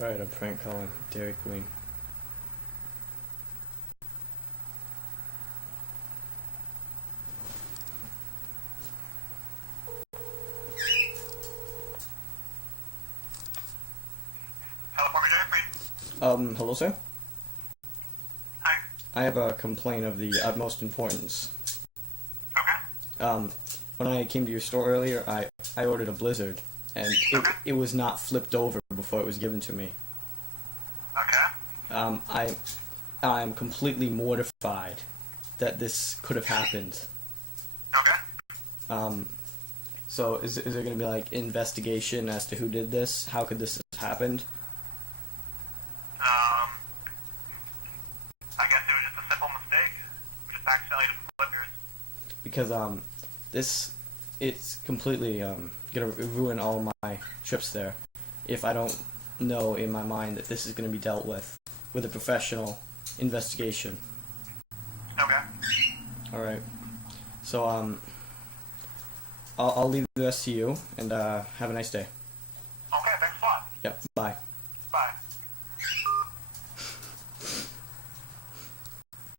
Alright, I'm prank calling Dairy Queen. California Dairy Queen. Hello, sir? Hi. I have a complaint of the utmost importance. Okay. When I came to your store earlier, I ordered a Blizzard, and it was not flipped over before it was given to me. Okay. I'm completely mortified that this could have happened. Okay. So is there going to be like investigation as to who did this? How could this have happened? I guess it was just a simple mistake. Just accidentally flip yours. Because it's completely gonna ruin all my trips there if I don't know in my mind that this is gonna be dealt with a professional investigation. Okay. All right. So I'll leave the rest to you, and have a nice day. Okay, thanks a lot. Yep. Bye.